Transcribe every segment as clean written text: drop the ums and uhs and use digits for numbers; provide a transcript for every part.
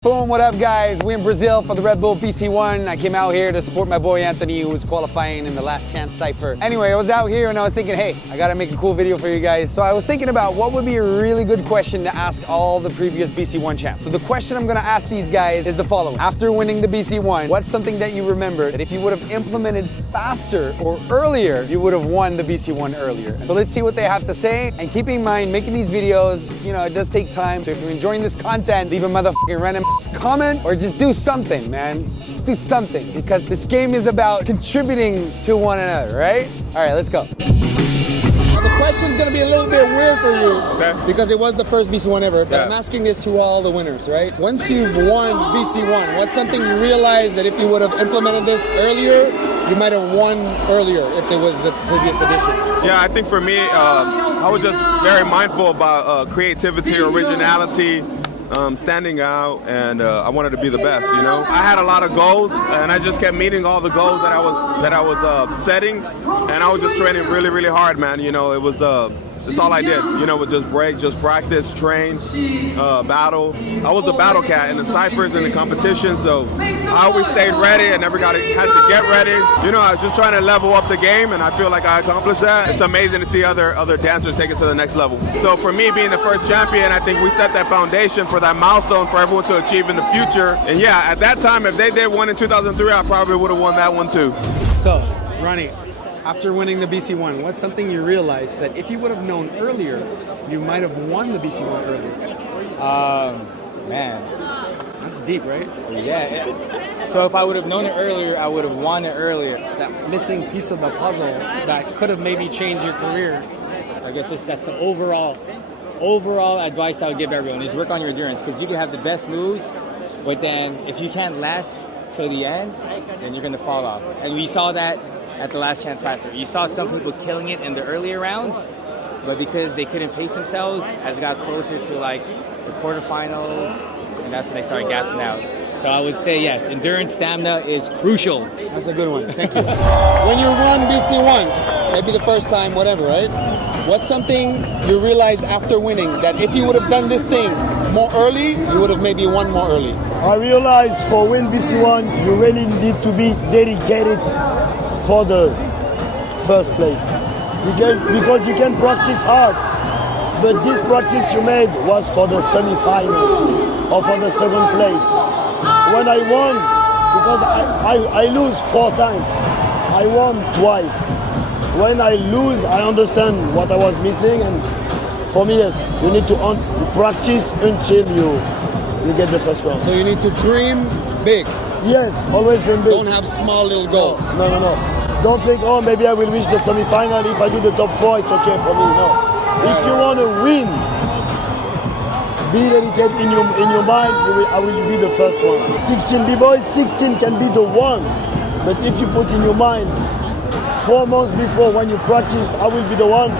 Boom, what up guys? We in Brazil for the Red Bull BC1. I came out here to support my boy Anthony, who was qualifying in the last chance cypher. Anyway, I was out here and I was thinking, hey, I gotta make a cool video for you guys. So I was thinking about what would be a really good question to ask all the previous BC1 champs. So the question I'm gonna ask these guys is the following. After winning the BC1, what's something that you remember that if you would have implemented faster or earlier, you would have won the BC1 earlier? So let's see what they have to say. And keep in mind, making these videos, you know, it does take time. So if you're enjoying this content, leave a motherfucking random comment or just do something, man. Just do something, because this game is about contributing to one another, right? All right, let's go. Now the question's gonna be a little bit weird for you, because it was the first BC1 ever, but I'm asking this to all the winners, right? Once you've won BC1, what's something you realize that if you would have implemented this earlier, you might have won earlier if there was a previous edition? Yeah, I think for me, I was just very mindful about creativity, originality, standing out, and I wanted to be the best. You know, I had a lot of goals, and I just kept meeting all the goals that I was setting, and I was just training really, really hard, man. You know, it was that's all I did. You know, was just break, just practice, train, battle. I was a battle cat in the ciphers and the competition, so I always stayed ready. I never had to get ready. You know, I was just trying to level up the game, and I feel like I accomplished that. It's amazing to see other dancers take it to the next level. So for me, being the first champion, I think we set that foundation for that milestone for everyone to achieve in the future. And yeah, at that time, if they did one in 2003, I probably would have won that one too. So, Ronnie, after winning the BC1, what's something you realized that if you would have known earlier, you might have won the BC1 earlier? Man, That's deep, right? yeah. So if I would have known it earlier, I would have won it earlier. That missing piece of the puzzle that could have maybe changed your career. I guess that's the overall advice I would give everyone is work on your endurance, because you can have the best moves, but then if you can't last till the end, then you're gonna fall off. And we saw that at the last chance cypher. You saw some people killing it in the earlier rounds, but because they couldn't pace themselves, as it got closer to like the quarterfinals, and that's when they started gassing out. So I would say yes, endurance, stamina is crucial. That's a good one, thank you. When you won BC1, maybe the first time, whatever, right? What's something you realized after winning that if you would have done this thing more early, you would have maybe won more early? I realized for win BC1, you really need to be dedicated for the first place. Because you can practice hard, but this practice you made was for the semi-final or for the second place. When I won, because I lose 4 times, I won twice. When I lose, I understand what I was missing, and for me, yes, you need to practice until you get the first round. So you need to dream big. Yes, always dream big. Don't have small little goals. No. Don't think, oh, maybe I will reach the semi-final. If I do the top 4, it's okay for me. No. If you want to win, be dedicated in your mind. I will be the first one. 16 B-boys, 16 can be the one. But if you put in your mind, 4 months before when you practice, I will be the one,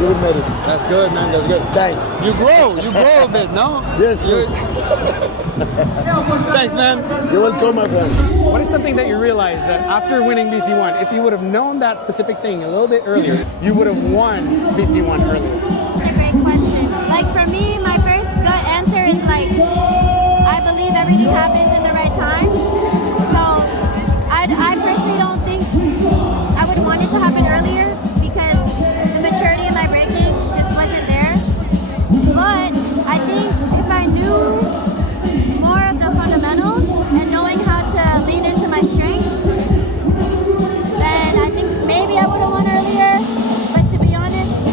you will make it. That's good, man, that's good. Thanks. You grow a bit, no? Yes, Thanks, man. You're welcome, my friend. What is something that you realize that after winning BC1, if you would have known that specific thing a little bit earlier, you would have won BC1 earlier? It's a great question. Like for me, my first gut answer is like, I believe everything happens in the right time. So I personally don't think I would want it to happen earlier, because the maturity in my breaking just wasn't there. But I think if I knew more of the fundamentals and knowing how to lean into my strengths, then I think maybe I would have won earlier. But to be honest,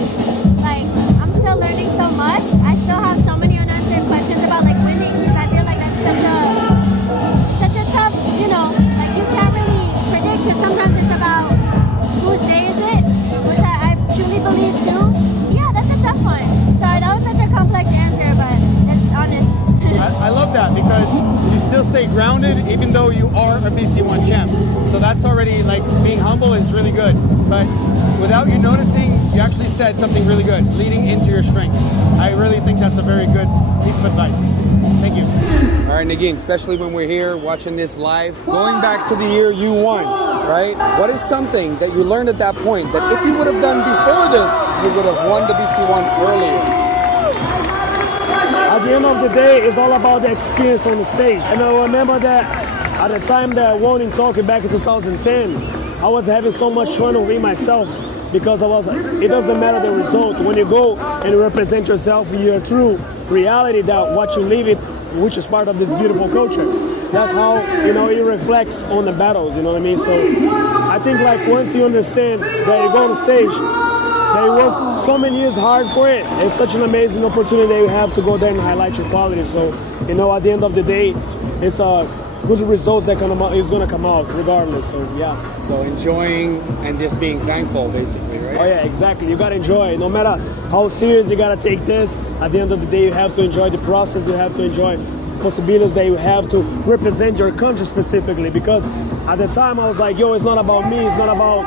like, I'm still learning so much. I still have so many unanswered questions about like winning, because I feel like that's such a tough, you know, like you can't really predict, because sometimes it's about whose day is it, which I truly believe too. Yeah, that's a tough one. Sorry, that was such a complex answer, but it's honest. I love that, because you still stay grounded even though you are a BC1 champ. So that's already, like, being humble is really good. But without you noticing, you actually said something really good, leading into your strengths. I really think that's a very good piece of advice. Thank you. All right, Nagin, especially when we're here watching this live, going back to the year you won, right? What is something that you learned at that point that if you would have done before this, you would have won the BC1 earlier? I at the end of the day, it's all about the experience on the stage. And I remember that at the time that I won in Tokyo back in 2010, I was having so much fun with myself because it doesn't matter the result. When you go and you represent yourself, your true reality that what you live it, which is part of this beautiful culture. That's how, it reflects on the battles, you know what I mean? So I think like once you understand that you go on the stage, that you work so many years hard for it, it's such an amazing opportunity that you have to go there and highlight your quality. So, at the end of the day, it's good results that is going to come out regardless. So, yeah. So enjoying and just being thankful, basically, right? Oh, yeah, exactly. You got to enjoy it. No matter how serious you got to take this, at the end of the day, you have to enjoy the process. You have to enjoy possibilities that you have to represent your country specifically, because at the time I was like, it's not about me, it's not about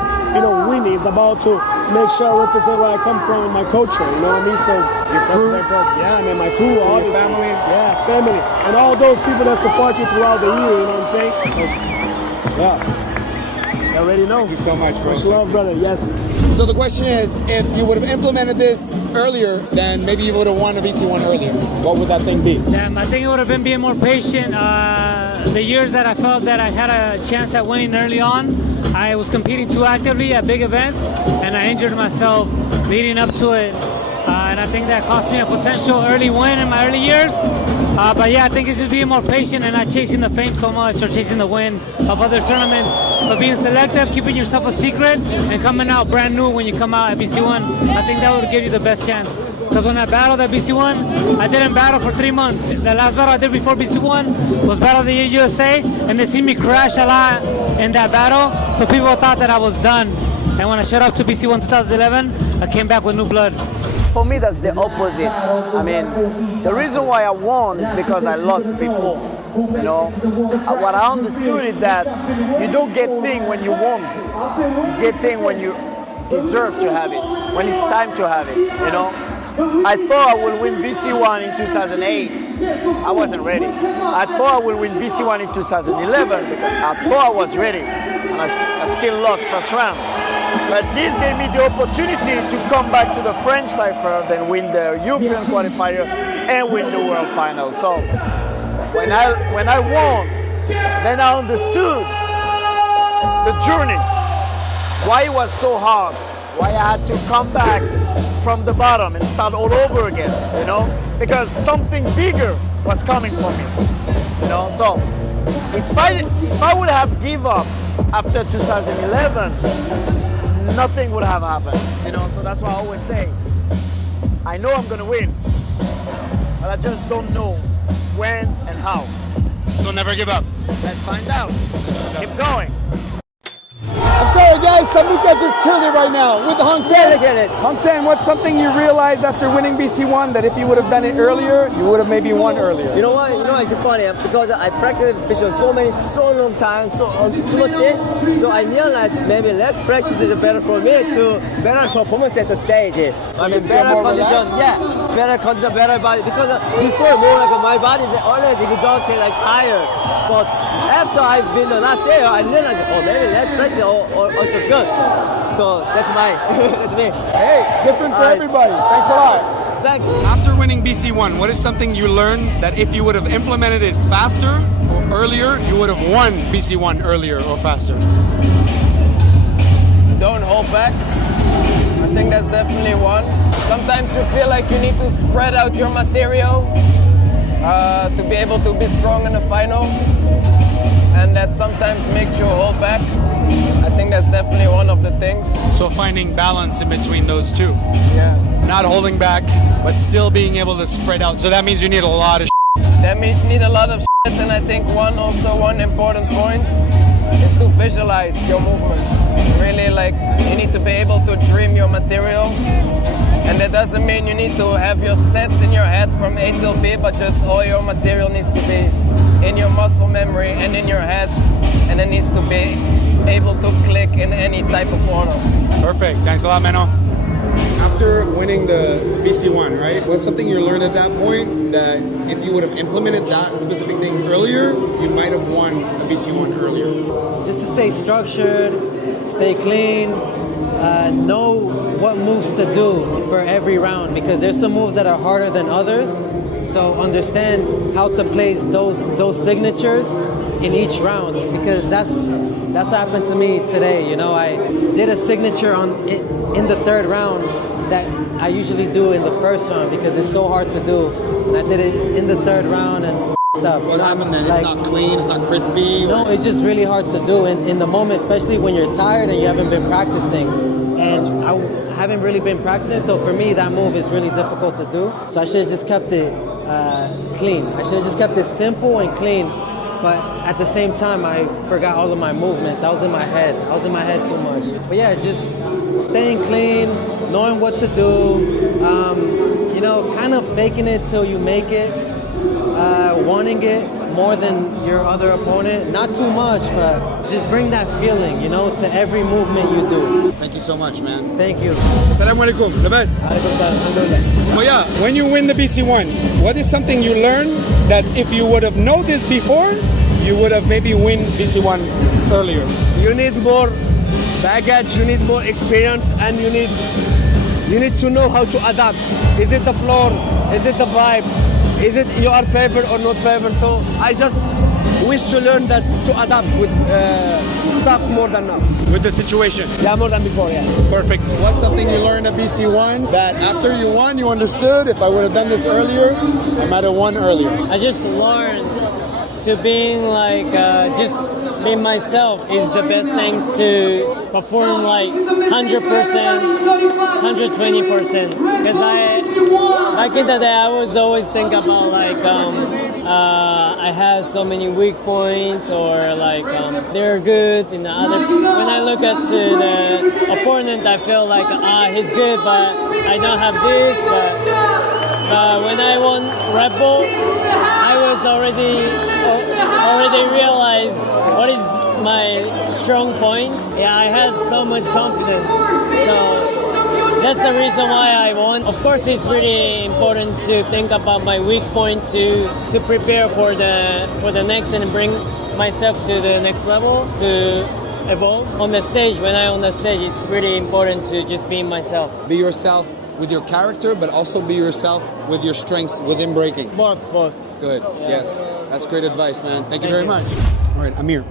winning, it's about to make sure I represent where I come from and my culture, you know what I mean? So your crew, yeah, man, my crew, all your family, yeah, family, and all those people that support you throughout the year, you know what I'm saying? So, yeah. You already know. Thank you so much, bro. Much love, brother. Yes. So the question is, if you would have implemented this earlier, then maybe you would have won a BC1 earlier. What would that thing be? I think it would have been being more patient. The years that I felt that I had a chance at winning early on, I was competing too actively at big events, and I injured myself leading up to it. And I think that cost me a potential early win in my early years. But yeah, I think it's just being more patient and not chasing the fame so much or chasing the win of other tournaments, but being selective, keeping yourself a secret, and coming out brand new when you come out at BC1. I think that would give you the best chance. Because when I battled at BC1, I didn't battle for 3 months. The last battle I did before BC1 was Battle of the Year USA, and they see me crash a lot in that battle, so people thought that I was done. And when I showed up to BC1 2011, I came back with new blood. For me, that's the opposite. I mean, the reason why I won is because I lost before. What I understood is that you don't get things when you won. You get things when you deserve to have it, when it's time to have it, I thought I would win BC1 in 2008. I wasn't ready. I thought I would win BC1 in 2011 because I thought I was ready. And I still lost first round. But this gave me the opportunity to come back to the French Cypher, then win the European qualifier and win the World Final. So when I won, then I understood the journey, why it was so hard, why I had to come back from the bottom and start all over again, because something bigger was coming for me, So if I would have given up after 2011, nothing would have happened, So that's why I always say, I know I'm gonna win, but I just don't know when and how. So never give up. Let's find out. Keep going. I'm sorry, guys. Samuka just killed it right now with the Hung Ten. Hung Ten, what's something you realized after winning BC1 that if you would have done it earlier, you would have maybe won earlier? You know what? It's funny because I practiced BC1 so long time, too much. So I realized maybe less practice is better for me to better performance at the stage. So I mean, you feel better more conditions. relaxed? Yeah, better condition, better body. Because before more like my body is always exhausted, like tired. But after I've been last year, I realized maybe less practice also good. So that's me. Hey, different for everybody. Thanks a lot. Thanks. After winning BC1, what is something you learned that if you would have implemented it faster or earlier, you would have won BC1 earlier or faster? Don't hold back. I think that's definitely one. Sometimes you feel like you need to spread out your material to be able to be strong in the final, and that sometimes makes you hold back. I think that's definitely one of the things. So finding balance in between those two. Yeah. Not holding back, but still being able to spread out. So that means you need a lot of That means you need a lot of and I think one important point is to visualize your movements. Really, you need to be able to dream your material. And that doesn't mean you need to have your sets in your head from A till B, but just all your material needs to be in your muscle memory and in your head, and it needs to be able to click in any type of order. Perfect. Thanks a lot, Mano. After winning the BC1, right? What's something you learned at that point that if you would have implemented that specific thing earlier, you might have won a BC1 earlier? Just to stay structured, stay clean, know what moves to do for every round, because there's some moves that are harder than others. So understand how to place those signatures in each round, because that's what happened to me today. You know, I did a signature in the third round that I usually do in the first round because it's so hard to do. And I did it in the third round and up. What happened then? It's not clean, it's not crispy? No, it's just really hard to do in the moment, especially when you're tired and you haven't been practicing. And I haven't really been practicing, so for me that move is really difficult to do. So I should have just kept it clean. I should have just kept it simple and clean. But at the same time, I forgot all of my movements. I was in my head. Too much. But yeah, just staying clean, knowing what to do, you know, kind of faking it till you make it, wanting it more than your other opponent. Not too much, but just bring that feeling, you know, to every movement you do. Thank you so much, man. Thank you. Assalamu alaikum. Labas. But yeah, when you win the BC1, what is something you learned that if you would have known this before, you would have maybe win BC1 earlier? You need more baggage, you need more experience, and you need to know how to adapt. Is it the floor? Is it the vibe? Is it you are favored or not favored? So I just wish to learn that to adapt with stuff more than now. With the situation? Yeah, more than before, yeah. Perfect. What's something you learned at BC1 that after you won, you understood, if I would have done this earlier, I might have won earlier? I just learned to being like, just being myself is the best things to perform like 100%, 120%. Because back in the day, I was always think about like, I have so many weak points, or like they're good in the other. When I look at the opponent, I feel like he's good, but I don't have this. But when I won Red Bull, I was already realized what is my strong point. Yeah, I had so much confidence. So that's the reason why I won. Of course, it's really important to think about my weak point to prepare for the next and bring myself to the next level, to evolve. On the stage, when I'm on the stage, it's really important to just be myself. Be yourself with your character, but also be yourself with your strengths within breaking. Both. Good, yes. That's great advice, man. Thank you very much. All right, Amir,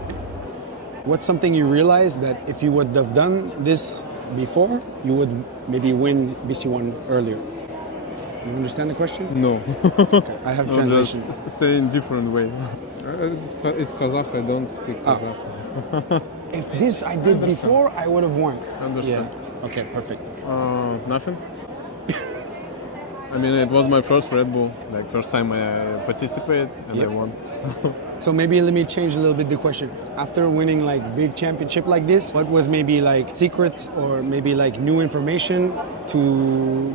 what's something you realized that if you would have done this before, you would maybe win BC1 earlier? You understand the question? No. Okay, I have translation. Just say in different way. It's Kazakh, I don't speak Kazakh. If this I did before, I would have won. Understand. Yeah. Okay, perfect. Nothing. I mean, it was my first Red Bull, like first time I participated and I won. So maybe let me change a little bit the question. After winning like big championship like this, what was maybe like secret or maybe like new information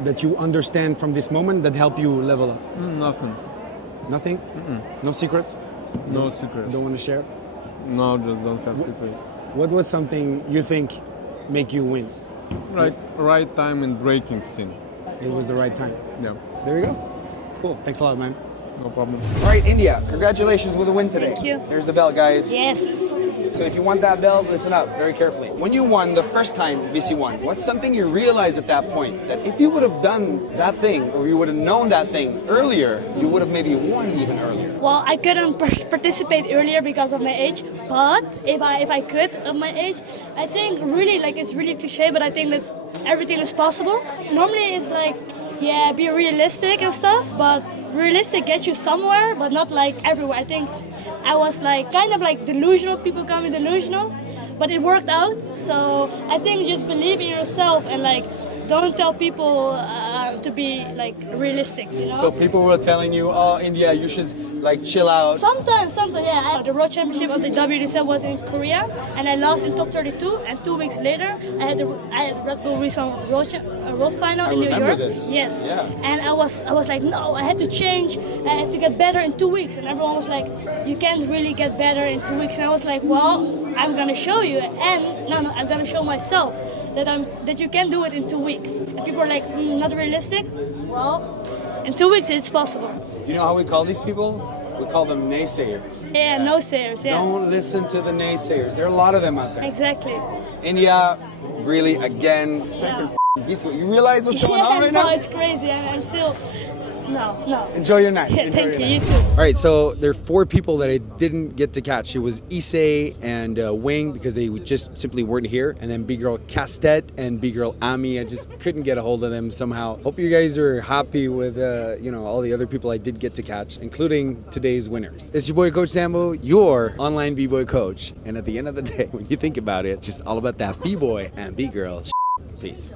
that you understand from this moment that help you level up? Nothing. Nothing? No secret? No secret. Don't want to share? No, just don't have secrets. What was something you think make you win? Right time in breaking scene. It was the right time. Yeah. There you go. Cool. Thanks a lot, man. No problem. All right, India, congratulations with the win today. Thank you. There's the belt, guys. Yes. So if you want that belt, listen up very carefully. When you won the first time BC1, what's something you realized at that point that if you would have done that thing or you would have known that thing earlier, you would have maybe won even earlier? Well, I couldn't participate earlier because of my age, but if I could of my age, I think really like it's really cliche, but I think that's everything is possible. Normally it's like, yeah, be realistic and stuff, but realistic gets you somewhere, but not like everywhere. I think I was like kind of like delusional. People call me delusional, but it worked out. So I think just believe in yourself and like don't tell people to be like realistic. You know? So people were telling you, oh, India, you should like chill out. Sometimes, yeah. The World Championship of the WDC was in Korea, and I lost in top 32. And 2 weeks later, I had Red Bull Race World Final in New York. This. Yes. Yeah. And I was like, no, I have to change. I have to get better in 2 weeks. And everyone was like, you can't really get better in 2 weeks. And I was like, well, I'm gonna show you, and no, I'm gonna show myself that you can do it in 2 weeks. And people are like, not realistic. Well, in 2 weeks it's possible. You know how we call these people? We call them naysayers. Yeah, no sayers. Yeah. Don't listen to the naysayers. There are a lot of them out there. Exactly. India, really, again, second BC. You realize what's going on right now? No, it's crazy. I'm still No. Enjoy your night. Yeah, Enjoy thank your you. night. You too. All right, so there are 4 people that I didn't get to catch. It was Issei and Wing because they just simply weren't here, and then B-girl Castet and B-girl Ami. I just couldn't get a hold of them somehow. Hope you guys are happy with all the other people I did get to catch, including today's winners. It's your boy Coach Sambo, your online B-boy coach, and at the end of the day, when you think about it, just all about that B-boy and B-girl. Peace.